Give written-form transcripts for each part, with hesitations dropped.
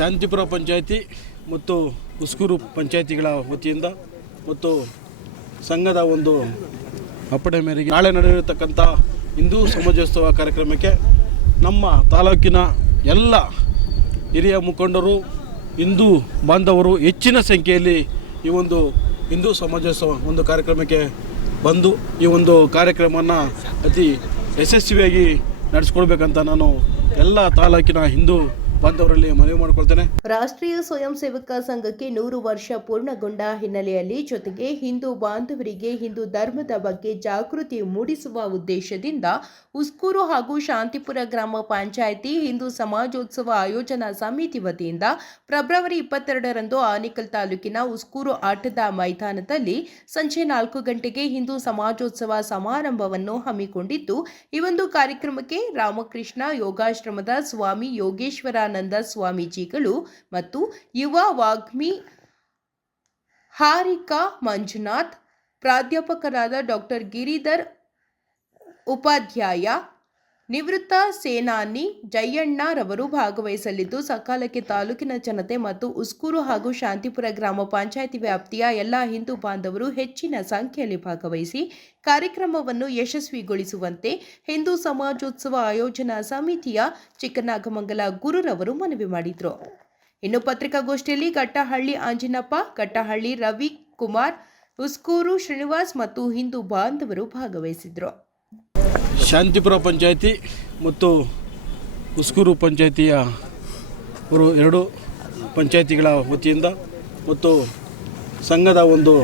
ಶಾಂತಿಪುರ ಪಂಚಾಯಿತಿ ಮತ್ತು ಉಸ್ಕೂರು ಪಂಚಾಯಿತಿಗಳ ವತಿಯಿಂದ ಮತ್ತು ಸಂಘದ ಒಂದು ಅಪ್ಪಣೆ ಮೇರೆಗೆ ನಾಳೆ ನಡೆಯತಕ್ಕಂಥ ಹಿಂದೂ ಸಮಾಜೋತ್ಸವ ಕಾರ್ಯಕ್ರಮಕ್ಕೆ ನಮ್ಮ ತಾಲೂಕಿನ ಎಲ್ಲ ಹಿರಿಯ ಮುಖಂಡರು ಹಿಂದೂ ಬಾಂಧವರು ಹೆಚ್ಚಿನ ಸಂಖ್ಯೆಯಲ್ಲಿ ಈ ಒಂದು ಹಿಂದೂ ಸಮಾಜೋತ್ಸವ ಒಂದು ಕಾರ್ಯಕ್ರಮಕ್ಕೆ ಬಂದು ಈ ಒಂದು ಕಾರ್ಯಕ್ರಮವನ್ನು ಅತಿ ಯಶಸ್ವಿಯಾಗಿ ನಡೆಸ್ಕೊಳ್ಬೇಕಂತ ನಾನು ಎಲ್ಲ ತಾಲೂಕಿನ ಹಿಂದೂ ಬಾಂಧವರಲ್ಲಿ ಮನವಿ ಮಾಡಿಕೊಳ್ತೇನೆ. ರಾಷ್ಟ್ರೀಯ ಸ್ವಯಂ ಸೇವಕ ಸಂಘಕ್ಕೆ 100 ವರ್ಷ ಪೂರ್ಣಗೊಂಡ ಹಿನ್ನೆಲೆಯಲ್ಲಿ ಜೊತೆಗೆ ಹಿಂದೂ ಬಾಂಧವರಿಗೆ ಹಿಂದೂ ಧರ್ಮದ ಬಗ್ಗೆ ಜಾಗೃತಿ ಮೂಡಿಸುವ ಉದ್ದೇಶದಿಂದ ಉಸ್ಕೂರು ಹಾಗೂ ಶಾಂತಿಪುರ ಗ್ರಾಮ ಪಂಚಾಯಿತಿ ಹಿಂದೂ ಸಮಾಜೋತ್ಸವ ಆಯೋಜನಾ ಸಮಿತಿ ವತಿಯಿಂದ ಫೆಬ್ರವರಿ 22ರಂದು ಆನೇಕಲ್ ತಾಲೂಕಿನ ಉಸ್ಕೂರು ಆಟದ ಮೈದಾನದಲ್ಲಿ ಸಂಜೆ 4 ಗಂಟೆಗೆ ಹಿಂದೂ ಸಮಾಜೋತ್ಸವ ಸಮಾರಂಭವನ್ನು ಹಮ್ಮಿಕೊಂಡಿದ್ದು, ಈ ಒಂದು ಕಾರ್ಯಕ್ರಮಕ್ಕೆ ರಾಮಕೃಷ್ಣ ಯೋಗಾಶ್ರಮದ ಸ್ವಾಮಿ ಯೋಗೇಶ್ವರಾನಂದ ಸ್ವಾಮೀಜಿಗಳು ಮತ್ತು ಯುವ ವಾಗ್ಮಿ ಹಾರಿಕಾ ಮಂಜುನಾಥ್, ಪ್ರಾಧ್ಯಾಪಕರಾದ ಡಾಕ್ಟರ್ ಗಿರಿಧರ್ ಉಪಾಧ್ಯಾಯ, ನಿವೃತ್ತ ಸೇನಾನಿ ಜಯಣ್ಣರವರು ಭಾಗವಹಿಸಲಿದ್ದು, ಸಕಾಲಕ್ಕೆ ತಾಲೂಕಿನ ಜನತೆ ಮತ್ತು ಉಸ್ಕೂರು ಹಾಗೂ ಶಾಂತಿಪುರ ಗ್ರಾಮ ಪಂಚಾಯಿತಿ ವ್ಯಾಪ್ತಿಯ ಎಲ್ಲ ಹಿಂದೂ ಬಾಂಧವರು ಹೆಚ್ಚಿನ ಸಂಖ್ಯೆಯಲ್ಲಿ ಭಾಗವಹಿಸಿ ಕಾರ್ಯಕ್ರಮವನ್ನು ಯಶಸ್ವಿಗೊಳಿಸುವಂತೆ ಹಿಂದೂ ಸಮಾಜೋತ್ಸವ ಆಯೋಜನಾ ಸಮಿತಿಯ ಚಿಕ್ಕನಾಗಮಂಗಲ ಗುರುರವರು ಮನವಿ ಮಾಡಿದರು. ಇನ್ನು ಪತ್ರಿಕಾಗೋಷ್ಠಿಯಲ್ಲಿ ಗಟ್ಟಹಳ್ಳಿ ಆಂಜಿನಪ್ಪ, ಗಟ್ಟಹಳ್ಳಿ ರವಿ ಕುಮಾರ್, ಉಸ್ಕೂರು ಶ್ರೀನಿವಾಸ್ ಮತ್ತು ಹಿಂದೂ ಬಾಂಧವರು ಭಾಗವಹಿಸಿದರು. ಶಾಂತಿಪುರ ಪಂಚಾಯಿತಿ ಮತ್ತು ಉಸ್ಕೂರು ಪಂಚಾಯಿತಿಯ ಎರಡು ಪಂಚಾಯಿತಿಗಳ ವತಿಯಿಂದ ಮತ್ತು ಸಂಘದ ಒಂದು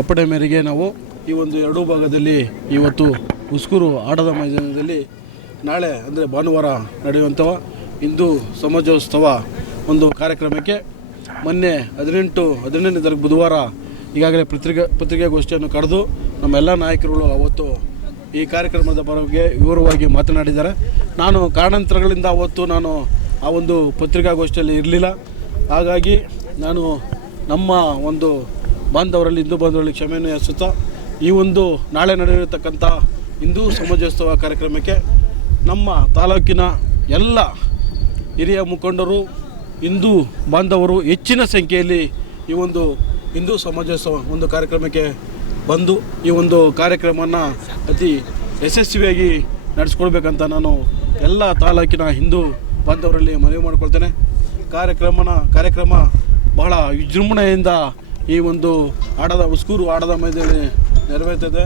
ಅಪ್ಪಣೆ ಮೇರೆಗೆ ನಾವು ಈ ಒಂದು ಎರಡೂ ಭಾಗದಲ್ಲಿ ಇವತ್ತು ಉಸ್ಕೂರು ಆಟದ ಮೈದಾನದಲ್ಲಿ ನಾಳೆ ಅಂದರೆ ಭಾನುವಾರ ನಡೆಯುವಂಥ ಹಿಂದೂ ಸಮಾಜೋತ್ಸವ ಒಂದು ಕಾರ್ಯಕ್ರಮಕ್ಕೆ ಮೊನ್ನೆ 18ನೇ ತಾರೀಕು ಬುಧವಾರ ಈಗಾಗಲೇ ಪತ್ರಿಕಾಗೋಷ್ಠಿಯನ್ನು ಕರೆದು ನಮ್ಮೆಲ್ಲ ನಾಯಕರುಗಳು ಅವತ್ತು ಈ ಕಾರ್ಯಕ್ರಮದ ಬಗ್ಗೆ ವಿವರವಾಗಿ ಮಾತನಾಡಿದ್ದಾರೆ. ನಾನು ಕಾರಣಾಂತರಗಳಿಂದ ಅವತ್ತು ನಾನು ಆ ಒಂದು ಪತ್ರಿಕಾಗೋಷ್ಠಿಯಲ್ಲಿ ಇರಲಿಲ್ಲ. ಹಾಗಾಗಿ ನಾನು ನಮ್ಮ ಒಂದು ಹಿಂದೂ ಬಾಂಧವರಲ್ಲಿ ಕ್ಷಮೆಯನ್ನು ಯಾಚಿಸುತ್ತಾ ಈ ಒಂದು ನಾಳೆ ನಡೆಯತಕ್ಕಂಥ ಹಿಂದೂ ಸಮಾಜೋತ್ಸವ ಕಾರ್ಯಕ್ರಮಕ್ಕೆ ನಮ್ಮ ತಾಲೂಕಿನ ಎಲ್ಲ ಹಿರಿಯ ಮುಖಂಡರು ಹಿಂದೂ ಬಾಂಧವರು ಹೆಚ್ಚಿನ ಸಂಖ್ಯೆಯಲ್ಲಿ ಈ ಒಂದು ಹಿಂದೂ ಸಮಾಜೋತ್ಸವ ಒಂದು ಕಾರ್ಯಕ್ರಮಕ್ಕೆ ಬಂದು ಈ ಒಂದು ಕಾರ್ಯಕ್ರಮವನ್ನು ಅತಿ ಯಶಸ್ವಿಯಾಗಿ ನಡೆಸ್ಕೊಳ್ಬೇಕಂತ ನಾನು ಎಲ್ಲ ತಾಲೂಕಿನ ಹಿಂದೂ ಬಾಂಧವರಲ್ಲಿ ಮನವಿ ಮಾಡಿಕೊಳ್ತೇನೆ. ಕಾರ್ಯಕ್ರಮ ಬಹಳ ವಿಜೃಂಭಣೆಯಿಂದ ಈ ಒಂದು ಉಸ್ಕೂರು ಆಟದ ಮೈದಾನದಲ್ಲಿ ನೆರವೇರ್ತದೆ.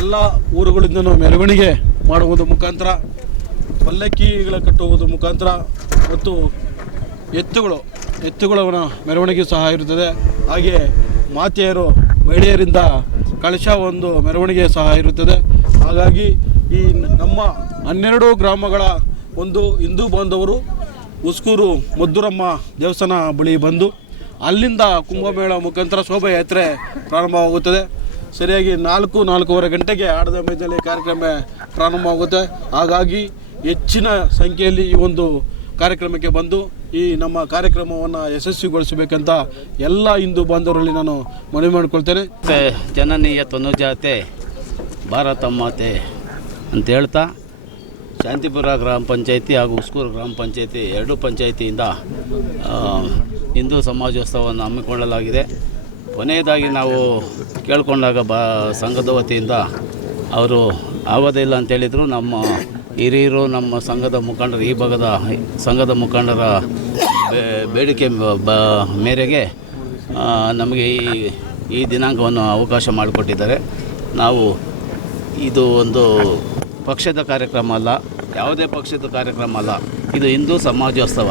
ಎಲ್ಲ ಊರುಗಳಿಂದಲೂ ಮೆರವಣಿಗೆ ಮಾಡುವುದರ ಮುಖಾಂತರ, ಪಲ್ಲಕ್ಕಿಗಳ ಕಟ್ಟುವುದರ ಮುಖಾಂತರ ಮತ್ತು ಎತ್ತುಗಳ ಮೆರವಣಿಗೆ ಸಹ ಇರುತ್ತದೆ. ಹಾಗೆ ಮಾತೆಯರು ಮಹಿಳೆಯರಿಂದ ಕಳಶ ಒಂದು ಮೆರವಣಿಗೆ ಸಹ ಇರುತ್ತದೆ. ಹಾಗಾಗಿ ಈ ನಮ್ಮ 12 ಗ್ರಾಮಗಳ ಒಂದು ಹಿಂದೂ ಬಾಂಧವರು ಉಸ್ಕೂರು ಮದ್ದೂರಮ್ಮ ದೇವಸ್ಥಾನ ಬಳಿ ಬಂದು ಅಲ್ಲಿಂದ ಕುಂಭಮೇಳ ಮುಖಾಂತರ ಶೋಭಾಯಾತ್ರೆ ಪ್ರಾರಂಭವಾಗುತ್ತದೆ. ಸರಿಯಾಗಿ 4-4:15 ಗಂಟೆಗೆ ಆಟದ ಮೈದಾನದಲ್ಲಿ ಕಾರ್ಯಕ್ರಮ ಪ್ರಾರಂಭವಾಗುತ್ತೆ. ಹಾಗಾಗಿ ಹೆಚ್ಚಿನ ಸಂಖ್ಯೆಯಲ್ಲಿ ಈ ಒಂದು ಕಾರ್ಯಕ್ರಮಕ್ಕೆ ಬಂದು ಈ ನಮ್ಮ ಕಾರ್ಯಕ್ರಮವನ್ನು ಯಶಸ್ವಿಗೊಳಿಸಬೇಕಂತ ಎಲ್ಲ ಹಿಂದೂ ಬಾಂಧವರಲ್ಲಿ ನಾನು ಮನವಿ ಮಾಡಿಕೊಳ್ತೇನೆ. ಜನನೀಯ ತನುಜಾತೆ ಭಾರತ ಮಾತೆ ಅಂತ ಹೇಳ್ತಾ, ಶಾಂತಿಪುರ ಗ್ರಾಮ ಪಂಚಾಯಿತಿ ಹಾಗೂ ಉಸ್ಕೂರು ಗ್ರಾಮ ಪಂಚಾಯಿತಿ ಎರಡೂ ಪಂಚಾಯಿತಿಯಿಂದ ಹಿಂದೂ ಸಮಾಜೋತ್ಸವವನ್ನು ಹಮ್ಮಿಕೊಳ್ಳಲಾಗಿದೆ. ಕೊನೆಯದಾಗಿ ನಾವು ಕೇಳಿಕೊಂಡಾಗ ಸಂಘದ ವತಿಯಿಂದ ಅವರು ಆಗೋದಿಲ್ಲ ಅಂತೇಳಿದರು. ನಮ್ಮ ಹಿರಿಯರು, ನಮ್ಮ ಸಂಘದ ಮುಖಂಡರು, ಈ ಭಾಗದ ಸಂಘದ ಮುಖಂಡರ ಬೇಡಿಕೆ ಮೇರೆಗೆ ನಮಗೆ ಈ ದಿನಾಂಕವನ್ನು ಅವಕಾಶ ಮಾಡಿಕೊಟ್ಟಿದ್ದಾರೆ. ನಾವು ಇದು ಒಂದು ಪಕ್ಷದ ಕಾರ್ಯಕ್ರಮ ಅಲ್ಲ, ಯಾವುದೇ ಪಕ್ಷದ ಕಾರ್ಯಕ್ರಮ ಅಲ್ಲ, ಇದು ಹಿಂದೂ ಸಮಾಜೋತ್ಸವ.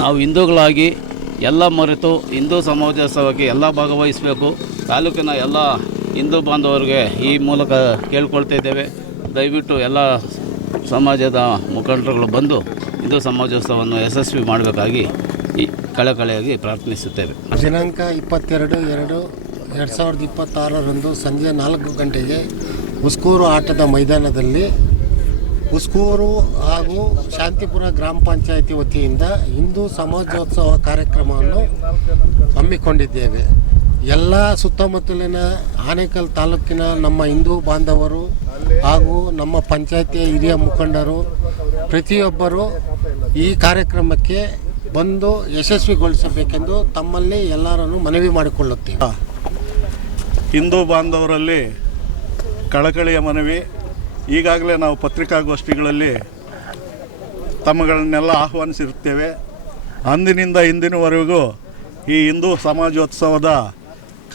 ನಾವು ಹಿಂದೂಗಳಾಗಿ ಎಲ್ಲ ಮರೆತು ಹಿಂದೂ ಸಮಾಜೋತ್ಸವಕ್ಕೆ ಎಲ್ಲ ಭಾಗವಹಿಸಬೇಕು. ತಾಲೂಕಿನ ಎಲ್ಲ ಹಿಂದೂ ಬಾಂಧವರಿಗೆ ಈ ಮೂಲಕ ಕೇಳ್ಕೊಳ್ತಾ ಇದ್ದೇವೆ. ದಯವಿಟ್ಟು ಎಲ್ಲ ಸಮಾಜದ ಮುಖಂಡರುಗಳು ಬಂದು ಹಿಂದೂ ಸಮಾಜೋತ್ಸವವನ್ನು ಯಶಸ್ವಿ ಮಾಡಬೇಕಾಗಿ ಕಳಕಳಿಯಾಗಿ ಪ್ರಾರ್ಥಿಸುತ್ತೇವೆ. ದಿನಾಂಕ 22/2/2026 ಸಂಜೆ 4 ಗಂಟೆಗೆ ಉಸ್ಕೂರು ಆಟದ ಮೈದಾನದಲ್ಲಿ ಉಸ್ಕೂರು ಹಾಗೂ ಶಾಂತಿಪುರ ಗ್ರಾಮ ಪಂಚಾಯಿತಿ ವತಿಯಿಂದ ಹಿಂದೂ ಸಮಾಜೋತ್ಸವ ಕಾರ್ಯಕ್ರಮವನ್ನು ಹಮ್ಮಿಕೊಂಡಿದ್ದೇವೆ. ಎಲ್ಲ ಸುತ್ತಮುತ್ತಲಿನ ಆನೇಕಲ್ ತಾಲೂಕಿನ ನಮ್ಮ ಹಿಂದೂ ಬಾಂಧವರು ಹಾಗೂ ನಮ್ಮ ಪಂಚಾಯಿತಿಯ ಹಿರಿಯ ಮುಖಂಡರು ಪ್ರತಿಯೊಬ್ಬರು ಈ ಕಾರ್ಯಕ್ರಮಕ್ಕೆ ಬಂದು ಯಶಸ್ವಿಗೊಳಿಸಬೇಕೆಂದು ತಮ್ಮಲ್ಲಿ ಎಲ್ಲರನ್ನು ಮನವಿ ಮಾಡಿಕೊಳ್ಳುತ್ತೇವೆ. ಹಿಂದೂ ಬಾಂಧವರಲ್ಲಿ ಕಳಕಳಿಯ ಮನವಿ. ಈಗಾಗಲೇ ನಾವು ಪತ್ರಿಕಾಗೋಷ್ಠಿಗಳಲ್ಲಿ ತಮ್ಮಗಳನ್ನೆಲ್ಲ ಆಹ್ವಾನಿಸಿರುತ್ತೇವೆ. ಅಂದಿನಿಂದ ಇಂದಿನವರೆಗೂ ಈ ಹಿಂದೂ ಸಮಾಜೋತ್ಸವದ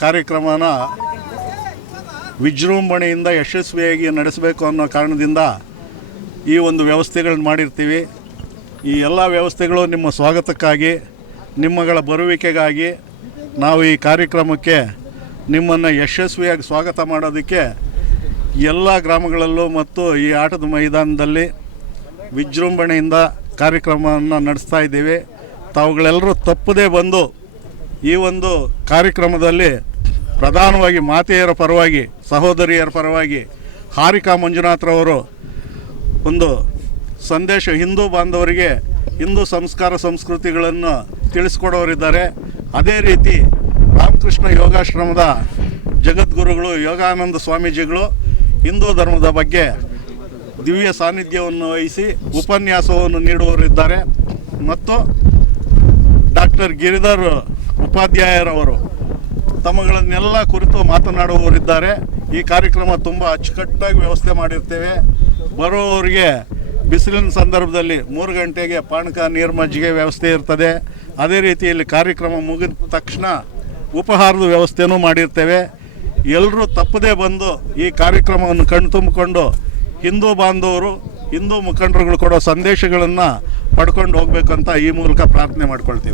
ಕಾರ್ಯಕ್ರಮನ ವಿಜೃಂಭಣೆಯಿಂದ ಯಶಸ್ವಿಯಾಗಿ ನಡೆಸಬೇಕು ಅನ್ನೋ ಕಾರಣದಿಂದ ಈ ಒಂದು ವ್ಯವಸ್ಥೆಗಳನ್ನ ಮಾಡಿರ್ತೀವಿ. ಈ ಎಲ್ಲ ವ್ಯವಸ್ಥೆಗಳು ನಿಮ್ಮ ಸ್ವಾಗತಕ್ಕಾಗಿ, ನಿಮ್ಮಗಳ ಬರುವಿಕೆಗಾಗಿ ನಾವು ಈ ಕಾರ್ಯಕ್ರಮಕ್ಕೆ ನಿಮ್ಮನ್ನು ಯಶಸ್ವಿಯಾಗಿ ಸ್ವಾಗತ ಮಾಡೋದಕ್ಕೆ ಎಲ್ಲ ಗ್ರಾಮಗಳಲ್ಲೂ ಮತ್ತು ಈ ಆಟದ ಮೈದಾನದಲ್ಲಿ ವಿಜೃಂಭಣೆಯಿಂದ ಕಾರ್ಯಕ್ರಮವನ್ನು ನಡೆಸ್ತಾ ಇದ್ದೀವಿ. ತಾವುಗಳೆಲ್ಲರೂ ತಪ್ಪದೇ ಬಂದು ಈ ಒಂದು ಕಾರ್ಯಕ್ರಮದಲ್ಲಿ ಪ್ರಧಾನವಾಗಿ ಮಾತೆಯರ ಪರವಾಗಿ, ಸಹೋದರಿಯರ ಪರವಾಗಿ ಹಾರಿಕಾ ಮಂಜುನಾಥ್ರವರು ಒಂದು ಸಂದೇಶ ಹಿಂದೂ ಬಾಂಧವರಿಗೆ ಹಿಂದೂ ಸಂಸ್ಕಾರ ಸಂಸ್ಕೃತಿಗಳನ್ನು ತಿಳಿಸ್ಕೊಡೋರಿದ್ದಾರೆ. ಅದೇ ರೀತಿ ರಾಮಕೃಷ್ಣ ಯೋಗಾಶ್ರಮದ ಜಗದ್ಗುರುಗಳು ಯೋಗಾನಂದ ಸ್ವಾಮೀಜಿಗಳು ಹಿಂದೂ ಧರ್ಮದ ಬಗ್ಗೆ ದಿವ್ಯ ಸಾನ್ನಿಧ್ಯವನ್ನು ವಹಿಸಿ ಉಪನ್ಯಾಸವನ್ನು ನೀಡುವವರಿದ್ದಾರೆ. ಮತ್ತು ಡಾಕ್ಟರ್ ಗಿರಿಧರ್ ಉಪಾಧ್ಯಾಯರವರು ತಮ್ಮಗಳನ್ನೆಲ್ಲ ಕುರಿತು ಮಾತನಾಡುವವರಿದ್ದಾರೆ. ಈ ಕಾರ್ಯಕ್ರಮ ತುಂಬ ಅಚ್ಚುಕಟ್ಟಾಗಿ ವ್ಯವಸ್ಥೆ ಮಾಡಿರ್ತೇವೆ. ಬರುವವರಿಗೆ ಬಿಸಿಲಿನ ಸಂದರ್ಭದಲ್ಲಿ 3 ಗಂಟೆಗೆ ಪಾನಕ, ನೀರು, ಮಜ್ಜಿಗೆ ವ್ಯವಸ್ಥೆ ಇರ್ತದೆ. ಅದೇ ರೀತಿಯಲ್ಲಿ ಕಾರ್ಯಕ್ರಮ ಮುಗಿದ ತಕ್ಷಣ ಉಪಹಾರದ ವ್ಯವಸ್ಥೆನೂ ಮಾಡಿರ್ತೇವೆ. ಎಲ್ಲರೂ ತಪ್ಪದೇ ಬಂದು ಈ ಕಾರ್ಯಕ್ರಮವನ್ನು ಕಣ್ತುಂಬಿಕೊಂಡು ಹಿಂದೂ ಬಾಂಧವರು, ಹಿಂದೂ ಮುಖಂಡರುಗಳು ಕೊಡೋ ಸಂದೇಶಗಳನ್ನು ಪಡ್ಕೊಂಡು ಹೋಗ್ಬೇಕಂತ ಈ ಮೂಲಕ ಪ್ರಾರ್ಥನೆ ಮಾಡ್ಕೊಳ್ತೀವಿ.